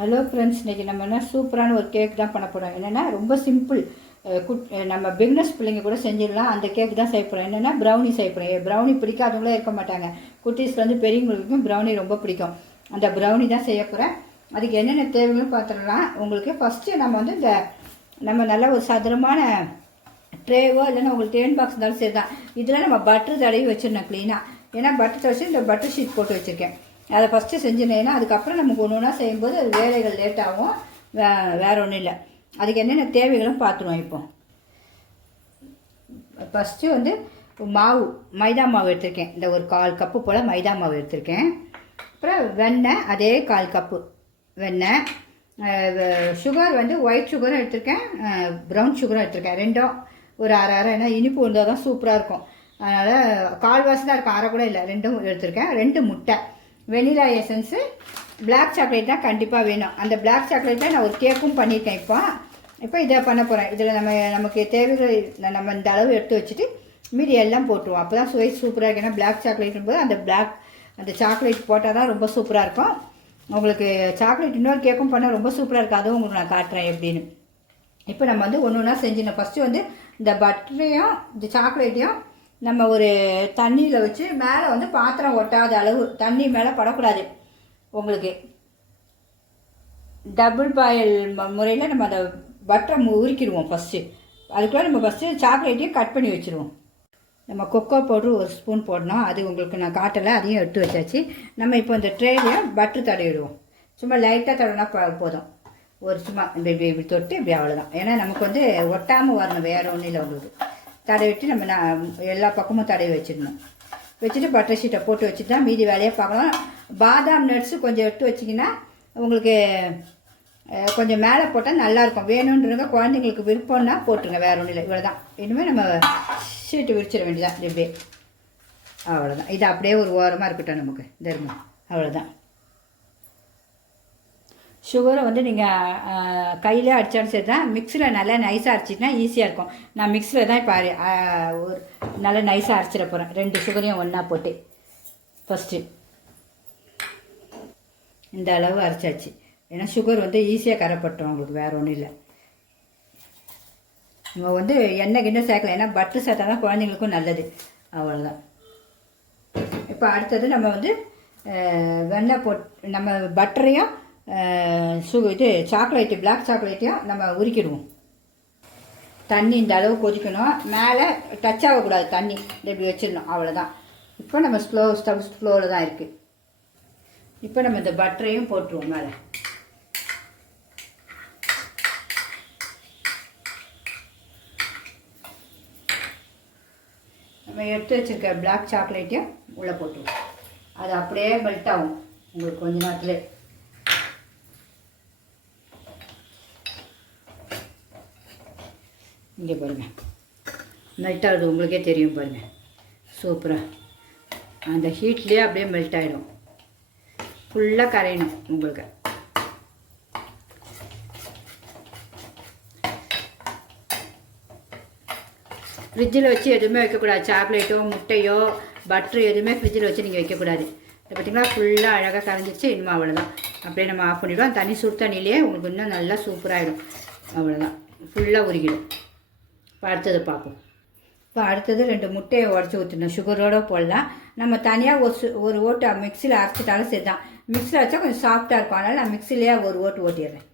Hello friends, இன்றைக்கி நம்ம என்ன சூப்பரான ஒரு கேக் தான் பண்ண போகிறோம். என்னென்னா ரொம்ப சிம்பிள், நம்ம பிக்னஸ் பிள்ளைங்க கூட செஞ்சிடலாம். அந்த கேக் தான் செய்ய போகிறோம். என்னென்னா ப்ரௌனி செய்ய போகிறோம். ப்ரௌனி பிடிக்காதவங்களே இருக்க மாட்டாங்க. குட்டீஸ்லேருந்து பெரியவங்களுக்கும் ப்ரௌனி ரொம்ப பிடிக்கும். அந்த ப்ரௌனி தான் செய்ய போகிறேன். அதுக்கு என்னென்ன தேவைன்னு பார்த்துடலாம். உங்களுக்கு ஃபஸ்ட்டு நம்ம வந்து நம்ம நல்ல ஒரு சதுரமான ட்ரேவோ இல்லைன்னா உங்களுக்கு டேன் பாக்ஸ் இருந்தாலும் சரி தான். இதில் நம்ம பட்டர் தடவி வச்சிடணும் க்ளீனாக. ஏன்னா பட்டர் தடவி இந்த பட்டர் ஷீட் போட்டு வச்சுருக்கேன். அதை ஃபஸ்ட்டு செஞ்சுனேன்னா அதுக்கப்புறம் நமக்கு ஒன்று ஒன்றா செய்யும்போது அது வேலைகள் லேட் ஆகும். வேறு ஒன்றும் இல்லை. அதுக்கு என்னென்ன தேவைகளும் பார்த்துருவோம். இப்போ ஃபஸ்ட்டு வந்து மாவு, மைதா மாவு எடுத்திருக்கேன். இந்த ஒரு 1/4 கப்பு போல் மைதா மாவு எடுத்திருக்கேன். அப்புறம் வெண்ணெய், அதே 1/4 கப்பு வெண்ணெய். சுகர் வந்து ஒயிட் சுகரும் எடுத்திருக்கேன், ப்ரௌன் சுகரும் எடுத்திருக்கேன். ரெண்டும் ஒரு அரை. ஏன்னா இனிப்பு இருந்தால் தான் சூப்பராக இருக்கும். அதனால் 1/4 தான் இருக்கும், அரை கூட இல்லை. ரெண்டும் எடுத்திருக்கேன். 2 முட்டை, வெனிலா எசன்ஸு, பிளாக் சாக்லேட் தான் கண்டிப்பாக வேணும். அந்த பிளாக் சாக்லேட் தான் நான் ஒரு கேக்கும் பண்ணியிருக்கேன். இப்போ இதை பண்ண போகிறேன். இதில் நமக்கு தேவைகள் நம்ம இந்த அளவு எடுத்து வச்சுட்டு மீதி எல்லாம் போட்டுருவோம். அப்போ தான் சுவை சூப்பராக இருக்கும். ஏன்னா பிளாக் சாக்லேட்டும் போது அந்த சாக்லேட் போட்டால் தான் ரொம்ப சூப்பராக இருக்கும். உங்களுக்கு சாக்லேட் இன்னொரு கேக்கும் பண்ணால் ரொம்ப சூப்பராக இருக்கும். அதுவும் உங்களுக்கு நான் காட்டுறேன் எப்படின்னு. இப்போ நம்ம வந்து ஒன்று ஒன்றா செஞ்சிடணும். ஃபஸ்ட்டு வந்து இந்த பட்டரையும் இந்த சாக்லேட்டையும் நம்ம ஒரு தண்ணியில் வச்சு மேலே வந்து பாத்திரம் ஒட்டாத அளவு தண்ணி மேலே படக்கூடாது. உங்களுக்கு டபுள் பாயில் முறையில் நம்ம அதை பட்டரை உரிக்கிடுவோம் ஃபஸ்ட்டு. அதுக்குள்ளே நம்ம ஃபஸ்ட்டு சாக்லேட்டையும் கட் பண்ணி வச்சுருவோம். நம்ம கொக்கோ பவுட்ரு 1 ஸ்பூன் போடணும். அது உங்களுக்கு நான் காட்டலை, அதையும் எடுத்து வச்சாச்சு. நம்ம இப்போ இந்த ட்ரேலையும் பட்டர் தடவிடுவோம். சும்மா லைட்டாக தடவினா போதும். ஒரு சும்மா இப்படி தொட்டு இப்படி அவ்வளோதான். ஏன்னா நமக்கு வந்து ஒட்டாமல் வரணும், வேறு ஒன்றும் இல்லை. உங்களுக்கு தடவிட்டு நம்ம எல்லா பக்கமும் தடவி வச்சிடணும். வச்சுட்டு பட்டர் ஷீட்டை போட்டு வச்சுட்டு தான் மீதி வேலையை பார்க்கலாம். பாதாம் நட்ஸு கொஞ்சம் எடுத்து வச்சிங்கன்னா உங்களுக்கு கொஞ்சம் மேலே போட்டால் நல்லாயிருக்கும். வேணுன்றவங்க குழந்தைங்களுக்கு விருப்பம்னா போட்டுருங்க, வேறு ஒன்றும் இல்லை. இவ்வளோ தான். இனிமேல் நம்ம ஷீட்டு விரிச்சிட வேண்டியதான் இப்படியே. அவ்வளோதான். இது அப்படியே ஒரு ஓரமாக இருக்கட்டும் நமக்கு. தருமா அவ்வளோதான். சுகரை வந்து நீங்கள் கையிலே அடித்தாலும் சரி தான். மிக்ஸியில் நல்லா நைஸாக அரைச்சிட்டினா ஈஸியாக இருக்கும். நான் மிக்ஸியில் தான் இப்போ ஒரு நல்லா நைஸாக அரைச்சிட போகிறேன். 2 சுகரையும் ஒன்றா போட்டு ஃபஸ்ட்டு இந்த அளவு அரைச்சாச்சு. ஏன்னா சுகர் வந்து ஈஸியாக கரைப்பட்டுரும் உங்களுக்கு, வேறு ஒன்றும் இல்லை. நம்ம வந்து எண்ணெய் கிண்ணம் சேர்க்கலாம். ஏன்னா பட்டர் சேர்த்தா தான் குழந்தைங்களுக்கும் நல்லது. அவ்வளோதான். இப்போ அடுத்தது நம்ம வந்து வெண்ணெய் நம்ம பட்டரையும் சாக்லேட்டு, பிளாக் சாக்லேட்டையும் நம்ம உரிக்கிடுவோம். தண்ணி இந்த அளவு கொதிக்கணும். மேலே டச் ஆகக்கூடாது தண்ணி. இப்படி வச்சிடணும். அவ்வளோதான். இப்போ நம்ம ஸ்லோவில் தான் இருக்குது. இப்போ நம்ம இந்த பட்டரையும் போட்டுருவோம் மேலே. நம்ம எடுத்து வச்சுருக்க பிளாக் சாக்லேட்டையும் உள்ளே போட்டுருவோம். அது அப்படியே மெல்ட் ஆகும் உங்களுக்கு கொஞ்ச நேரத்தில். இங்கே பாருங்கள், மெல்ட் ஆகுது, உங்களுக்கே தெரியும் பாருங்கள். சூப்பராக அந்த ஹீட்லேயே அப்படியே மெல்ட் ஆகிடும். ஃபுல்லாக கரையணும் உங்களுக்கு. ஃப்ரிட்ஜில் வச்சு எதுவுமே வைக்கக்கூடாது. சாக்லேட்டோ முட்டையோ பட்டரு எதுவுமே ஃப்ரிட்ஜில் வச்சு நீங்கள் வைக்கக்கூடாது. இதை பார்த்திங்களா, ஃபுல்லாக அழகாக கரைஞ்சிருச்சு. இனிமேல் அவ்வளோதான். அப்படியே நம்ம ஆஃப் பண்ணிவிடுவோம். தண்ணி சுடு தண்ணியிலே உங்களுக்கு இன்னும் நல்லா சூப்பராகிடும். அவ்வளோதான், ஃபுல்லாக உருகிடும். இப்போ அடுத்தது பார்ப்போம். இப்போ அடுத்தது 2 முட்டையை உடச்சி ஊற்றணும். சுகரோடு போடலாம். நம்ம தனியாக ஒரு ஓட்டு மிக்சியில் அரைச்சிட்டாலும் சரி தான். மிக்சியில் வச்சா கொஞ்சம் சாஃப்டாக இருக்கும். அதனால் நான் மிக்சிலேயே ஒரு ஓட்டு ஓட்டிடுறேன்.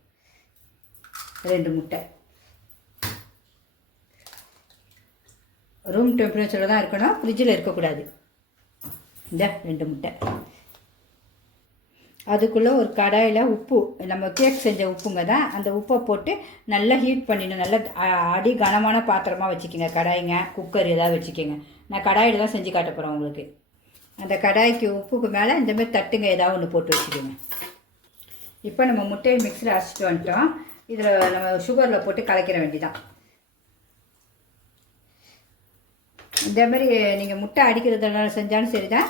2 முட்டை ரூம் டெம்பரேச்சரில் தான் இருக்கணும், ஃப்ரிட்ஜில் இருக்கக்கூடாது. இந்த 2 முட்டை. அதுக்குள்ளே ஒரு கடாயில் உப்பு, நம்ம கேக் செஞ்ச உப்புங்க தான். அந்த உப்பை போட்டு நல்லா ஹீட் பண்ணிடணும். நல்லா அடி கனமான பாத்திரமாக வச்சுக்கோங்க. கடாய்ங்க, குக்கர் ஏதாவது வச்சுக்கோங்க. நான் கடாயில் தான் செஞ்சு காட்ட போகிறேன் உங்களுக்கு. அந்த கடாய்க்கு உப்புக்கு மேலே இந்தமாதிரி தட்டுங்க ஏதாவது ஒன்று போட்டு வச்சுக்கோங்க. இப்போ நம்ம முட்டையை மிக்ஸியில் அரைச்சிட்டு வந்துட்டோம். இதில் நம்ம சுகரில் போட்டு கலக்கிற வேண்டிதான். இந்தமாரி நீங்கள் முட்டை அடிக்கிறதுனால செஞ்சாலும் சரி தான்.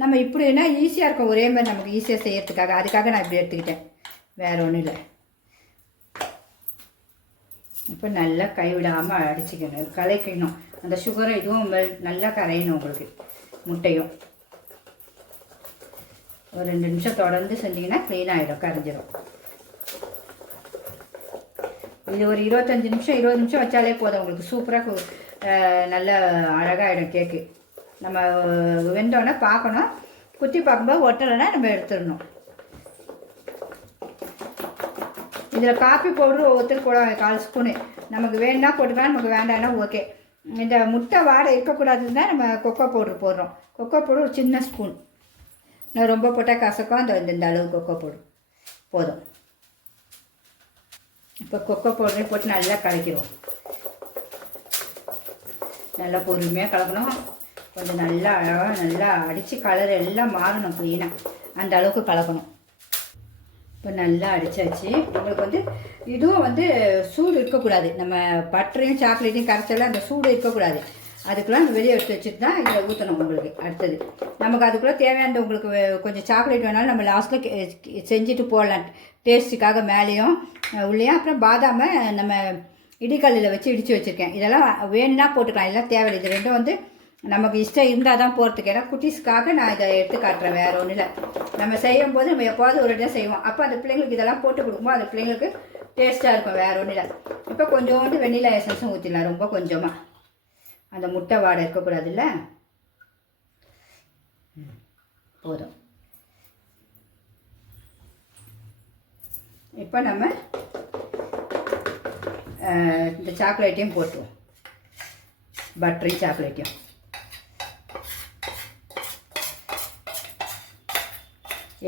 நம்ம இப்படின்னா ஈஸியாக இருக்கும். ஒரே மாதிரி நமக்கு ஈஸியாக செய்யறதுக்காக, அதுக்காக நான் இப்படி எடுத்துக்கிட்டேன், வேறு ஒன்றும் இல்லை. இப்போ நல்லா கைவிடாமல் அடிச்சுக்கணும், கலக்கணும். அந்த சுகரை இதுவும் நல்லா கரையணும் உங்களுக்கு. முட்டையும் ஒரு 2 நிமிஷம் தொடர்ந்து செஞ்சிங்கன்னா க்ளீன் ஆகிடும், கரைஞ்சிடும். இது ஒரு 25 நிமிஷம் 20 நிமிஷம் வச்சாலே போதும் உங்களுக்கு சூப்பராக நல்ல அழகாகிடும் கேக்கு. நம்ம வெந்தோடனே பார்க்கணும், குத்தி பார்க்கும்போது ஒட்டலைன்னா நம்ம எடுத்துடணும். இதில் காப்பி பவுடர் ஒவ்வொருத்தருக்கு கூட 1/4 ஸ்பூனு நமக்கு வேணுன்னா போட்டுக்கலாம், நமக்கு வேண்டாம்னா ஓகே. இந்த முட்டை வாடை இருக்கக்கூடாதுன்னு தான் நம்ம கொக்கோ பவுட்ரு போடுறோம். கொக்கோ பவுடர் ஒரு சின்ன ஸ்பூன், நான் ரொம்ப போட்டால் கசக்கும், இந்த அளவு கொக்கோ பவுடர் போதும். இப்போ கொக்கோ பவுடரையும் போட்டு நல்லா கலக்கிடுவோம். நல்லா பொறுமையாக கலக்கணும். கொஞ்சம் நல்லா அழகாக நல்லா அடித்து கலர் எல்லாம் மாறணும் க்ளீனாக, அந்த அளவுக்கு கலக்கணும். இப்போ நல்லா அடித்தாச்சு. உங்களுக்கு வந்து இதுவும் வந்து சூடு இருக்கக்கூடாது. நம்ம பட்டரையும் சாக்லேட்டையும் கரைச்செல்லாம் அந்த சூடு இருக்கக்கூடாது. அதுக்குள்ளே வெளியே எடுத்து வச்சுட்டு தான் இதில் ஊற்றணும். உங்களுக்கு அடுத்தது நமக்கு அதுக்குள்ளே தேவையான உங்களுக்கு கொஞ்சம் சாக்லேட் வேணாலும் நம்ம லாஸ்ட்டில் செஞ்சுட்டு போடலாம் டேஸ்ட்டுக்காக. மேலேயும் உள்ளேயும் அப்புறம் பாதாமை நம்ம இடிக்கல்லில் வச்சு இடித்து வச்சுருக்கேன். இதெல்லாம் வேணும்னா போட்டுக்கலாம், இதெல்லாம் தேவையில்லை. இது ரெண்டும் வந்து நமக்கு இஷ்டம் இருந்தால் தான் போகிறதுக்கு. ஏன்னா குட்டீஸ்க்காக நான் இதை எடுத்து காட்டுறேன், வேறு ஒன்றும் இல்லை. நம்ம செய்யும்போது நம்ம எப்போது ஒரு இடம் செய்வோம், அப்போ அந்த பிள்ளைங்களுக்கு இதெல்லாம் போட்டு கொடுக்கும்போது அந்த பிள்ளைங்களுக்கு டேஸ்ட்டாக இருக்கும், வேறு ஒன்றும் இல்லை. இப்போ கொஞ்சோண்டு வெண்ணிலா எசன்ஸும் ஊற்றிடலாம், ரொம்ப கொஞ்சமாக. அந்த முட்டை வாடை இருக்கக்கூடாது இல்லை, போதும். இப்போ நம்ம இந்த சாக்லேட்டையும் போட்டுருவோம், பட்டரையும் சாக்லேட்டையும்.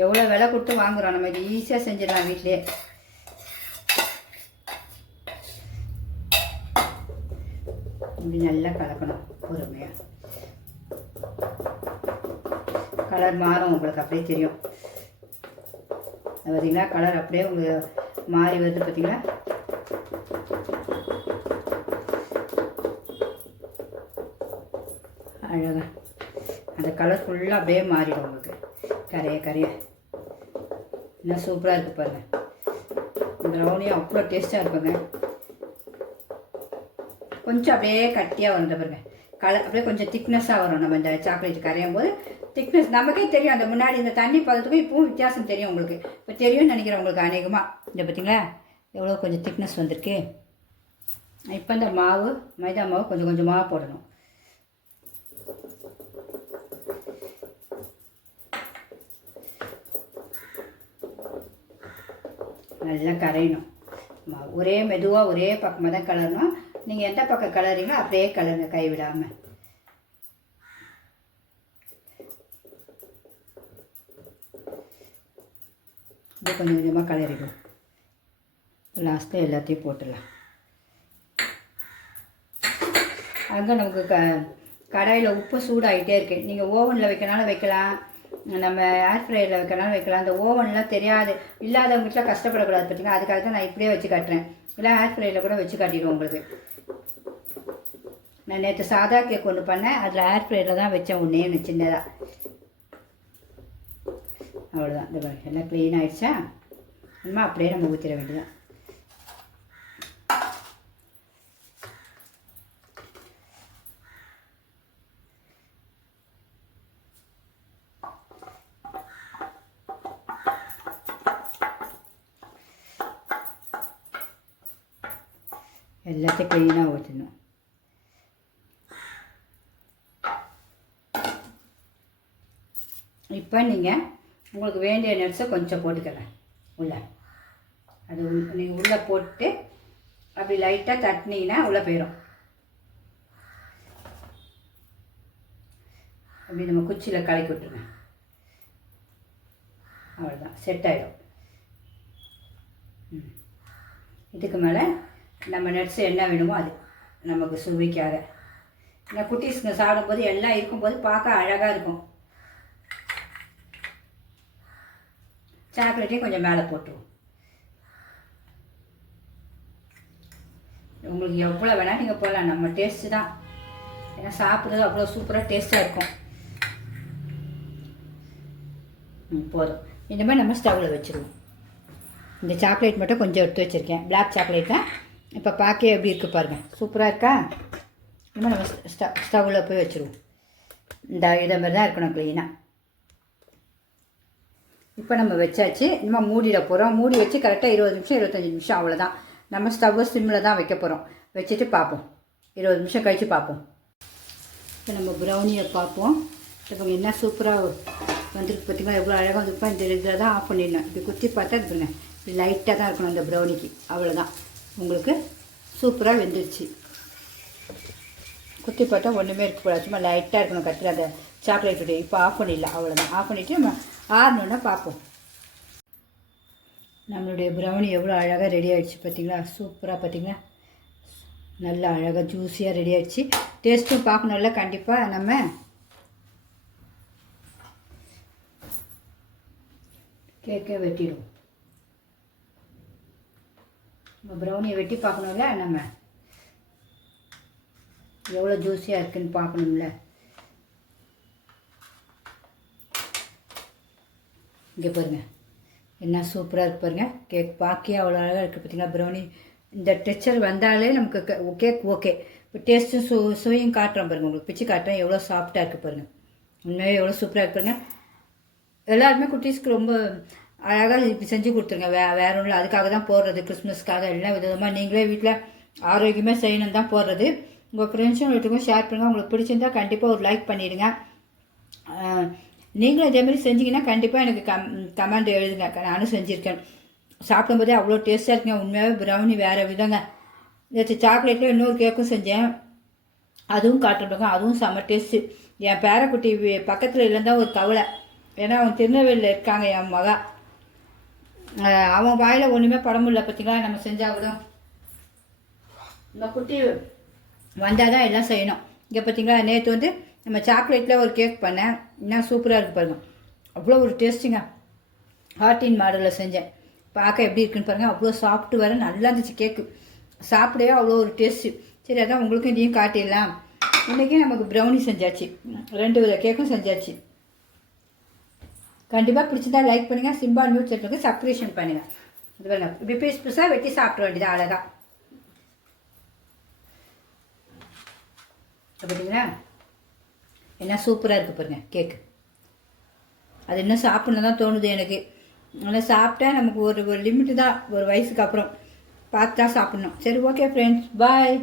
எவ்வளோ விலை கொடுத்து வாங்குகிறோம், நம்ம இது ஈஸியாக செஞ்சிடலாம் வீட்டிலே. இப்படி நல்லா கலக்கணும் பொறுமையாக. கலர் மாறும் உங்களுக்கு அப்படியே தெரியும். பார்த்தீங்களா, கலர் அப்படியே உங்களுக்கு மாறி வருது பார்த்தீங்களா. அழகாக அந்த கலர் ஃபுல்லாக அப்படியே மாறிடும் உங்களுக்கு, கரைய இன்னும் சூப்பராக இருக்குது பாருங்கள். இந்த ரவுனியும் அவ்வளோ டேஸ்ட்டாக இருக்குங்க. கொஞ்சம் அப்படியே கட்டியாக வரும் பாருங்க, கலர் அப்படியே கொஞ்சம் திக்னஸாக வரும். நம்ம இந்த சாக்லேட் கரையும் போது திக்னஸ் நமக்கே தெரியும். அந்த முன்னாடி இந்த தண்ணி பதத்துக்கும் இப்பவும் வித்தியாசம் தெரியும் உங்களுக்கு. இப்போ தெரியும்னு நினைக்கிறேன் உங்களுக்கு அநேகமாக. இந்த பார்த்தீங்களா எவ்வளோ கொஞ்சம் திக்னஸ் வந்திருக்கு. இப்போ இந்த மாவு மைதா மாவு கொஞ்சம் கொஞ்சமாக போடணும். நல்லா கரையணும். ஒரே மெதுவாக ஒரே பக்கமாக தான் கலரணும். நீங்கள் எந்த பக்கம் கலரிங்களோ அப்படியே கலருங்க, கைவிடாமல். அப்படியே கொஞ்சம் கொஞ்சமாக கலரிடும். லாஸ்ட்டில் எல்லாத்தையும் போட்டுடலாம். அங்கே நமக்கு கடாயில் உப்பு சூடாகிட்டே இருக்குது. நீங்கள் ஓவனில் வைக்கனாலும் வைக்கலாம், நம்ம ஏர் ஃப்ரையரில் வைக்கனாலும் வைக்கலாம். அந்த ஓவன்லாம் தெரியாது இல்லாதவங்ககிட்ட கஷ்டப்படக்கூடாது பார்த்தீங்கன்னா, அதுக்காக தான் நான் இப்படியே வச்சு காட்டுறேன். இல்லை ஏர் ஃப்ரையரில் கூட வச்சு காட்டிடுவோம் உங்களுக்கு. நான் நேற்று சாதா கேக் ஒன்று பண்ணேன், அதில் ஏர் ஃப்ரையரில் தான் வச்சேன் ஒன்றே சின்னதாக. அவ்வளோதான். இந்த பாருங்க எல்லாம் க்ளீன் ஆகிடுச்சா. நம்ம அப்படியே நம்ம ஊற்றிட வேண்டியதான். எல்லாத்தையும் க்ளீனாக ஊற்றணும். இப்போ நீங்கள் உங்களுக்கு வேண்டிய நட்ஸை கொஞ்சம் போட்டுக்கிறேன் உள்ளே. அது நீங்கள் உள்ளே போட்டு அப்படி லைட்டாக தட்டினீங்கன்னா உள்ளே போயிடும். அப்படி நம்ம குச்சியில் கலக்கி விட்டுருங்க. அவ்வளோதான், செட் ஆகிடும். இதுக்கு மேலே நம்ம நட்ஸ் என்ன வேணுமோ அது நமக்கு சுவைக்காக. இந்த குட்டீஸுங்க சாப்பிடும்போது எல்லாம் இருக்கும்போது பார்க்க அழகாக இருக்கும். சாக்லேட்டையும் கொஞ்சம் மேலே போட்டுருவோம். உங்களுக்கு எவ்வளோ வேணால் நீங்கள் போடலாம், நம்ம டேஸ்ட்டு தான். ஏன்னா சாப்பிட்றது அவ்வளோ சூப்பராக டேஸ்ட்டாக இருக்கும். போதும். இந்த மாதிரி நம்ம ஸ்டவ்வில் வச்சுருவோம். இந்த சாக்லேட் மட்டும் கொஞ்சம் எடுத்து வச்சுருக்கேன், பிளாக் சாக்லேட் தான். இப்போ பார்க்க எப்படி இருக்குது பாருங்கள், சூப்பராக இருக்கா. இன்னும் நம்ம ஸ்டவ்வில் போய் வச்சுருவோம். இந்த இதை மாதிரி தான் இருக்கணும் க்ளீனாக. இப்போ நம்ம வச்சாச்சு. இன்னும் மூடிட போகிறோம். மூடி வச்சு கரெக்டாக 20 நிமிஷம் 25 நிமிஷம் அவ்வளோதான். நம்ம ஸ்டவ்வை சிம்மில் தான் வைக்க போகிறோம். வச்சுட்டு பார்ப்போம், 20 நிமிஷம் கழித்து பார்ப்போம். இப்போ நம்ம ப்ரௌனியை பார்ப்போம். இப்போ என்ன சூப்பராக வந்துருக்கு பார்த்தீங்களா, எவ்வளோ அழகாக வந்துருப்பா. இந்த இதில் தான் ஆஃப் பண்ணிடணும். இப்படி குத்தி பார்த்தா இது பண்ணுங்க, லைட்டாக தான் இருக்கணும் அந்த ப்ரௌனிக்கு. அவ்வளோதான், உங்களுக்கு சூப்பராக வெந்துருச்சு. குத்தி பார்த்தா ஒன்றுமே இருக்கக்கூடாது, சும்மா லைட்டாக இருக்கணும் கத்திர அந்த சாக்லேட்டுடைய. இப்போ ஆஃப் பண்ணிடலாம், அவ்வளோதான். ஆஃப் பண்ணிவிட்டு நம்ம ஆறணுன்னா பார்ப்போம். நம்மளுடைய ப்ரௌனி எவ்வளோ அழகாக ரெடி ஆகிடுச்சு பார்த்தீங்களா, சூப்பராக பார்த்தீங்களா, நல்லா அழகாக ஜூஸியாக ரெடி ஆகிடுச்சு. டேஸ்ட்டும் பார்க்கணும்ல, கண்டிப்பாக நம்ம கேக்கே வெட்டிடும். நம்ம ப்ரௌனியை வெட்டி பார்க்கணும்ல, நம்ம எவ்வளோ ஜூஸியாக இருக்குதுன்னு பார்க்கணும்ல. இங்கே பாருங்கள் என்ன சூப்பராக இருக்குது பாருங்கள். கேக் பார்க்கே அவ்வளோ அழகாக இருக்குது பார்த்தீங்களா. ப்ரௌனி இந்த டெக்ஸ்சர் வந்தாலே நமக்கு கேக் ஓகே. இப்போ டேஸ்ட்டும் சுவையும் காட்டுறோம் பாருங்கள், உங்களுக்கு பிச்சு காட்டுறேன். எவ்வளோ சாஃப்டாக இருக்குது பாருங்கள், உண்மையாக எவ்வளோ சூப்பராக இருக்குது பாருங்கள். எல்லாருமே குட்டீஸ்க்கு ரொம்ப அழகாக இப்படி செஞ்சு கொடுத்துருங்க. வேற ஒன்றும் இல்லை, அதுக்காக தான் போடுறது, கிறிஸ்மஸ்க்காக. எல்லாம் விதமாக நீங்களே வீட்டில் ஆரோக்கியமாக செய்யணும் தான் போடுறது. உங்கள் ஃப்ரெண்ட்ஸும் வீட்டுக்கும் ஷேர் பண்ணுங்கள். உங்களுக்கு பிடிச்சிருந்தால் கண்டிப்பாக ஒரு லைக் பண்ணிடுங்க. நீங்களும் இதேமாதிரி செஞ்சிங்கன்னா கண்டிப்பாக எனக்கு கமெண்ட் எழுதுங்க. நானும் செஞ்சுருக்கேன், சாப்பிடும்போதே அவ்வளோ டேஸ்ட்டாக இருக்குங்க. உண்மையாகவே ப்ரௌனி வேறு விதங்க. நேற்று சாக்லேட்டில் இன்னொரு கேக்கும் செஞ்சேன், அதுவும் காட்டுறப்பாங்க, அதுவும் செம்ம டேஸ்ட்டு. என் பேரக்குட்டி பக்கத்தில் இல்லைன்னா ஒரு கவலை, ஏன்னா அவன் திருநெல்வேலியில் இருக்காங்க என் மகா. அவன் வாயில் ஒன்றுமே பட முடியல பார்த்தீங்களா. நம்ம செஞ்சால் கூட இந்த குட்டி வந்தால் தான் எல்லாம் செய்யணும். இங்கே பார்த்தீங்களா, நேற்று வந்து நம்ம சாக்லேட்டில் ஒரு கேக் பண்ணேன், இன்னும் சூப்பராக இருக்குது பாருங்கள். அவ்வளோ ஒரு டேஸ்ட்டுங்க. ஹார்டின் மாடலில் செஞ்சேன், பார்க்க எப்படி இருக்குன்னு பாருங்கள். அவ்வளோ சாப்பிட்டு வர நல்லா இருந்துச்சு கேக்கு, சாப்பிடவே அவ்வளோ ஒரு டேஸ்ட்டு. சரி, அதான் உங்களுக்கும் இதையும் காட்டிடலாம். இன்றைக்கி நமக்கு ப்ரௌனி செஞ்சாச்சு, 2 வித கேக்கும் செஞ்சாச்சு. கண்டிப்பாக பிடிச்சதா லைக் பண்ணுங்கள். சிம்பா நியூஸ் சேனலுக்கு சப்ஸ்கிரிப்ஷன் பண்ணுங்கள். இது பாருங்கள், இப்படி பீஸ் பீஸாக வெட்டி சாப்பிட வேண்டியது அழகாக. பார்த்தீங்களா என்ன சூப்பராக இருக்குது பாருங்கள் கேக்கு. அது இன்னும் சாப்பிட்ணும் தான் தோணுது எனக்கு. ஆனால் சாப்பிட்டா நமக்கு ஒரு லிமிட்டு தான், ஒரு வயசுக்கு அப்புறம் பார்த்து தான் சாப்பிட்ணும். சரி, ஓகே ஃப்ரெண்ட்ஸ், பாய்.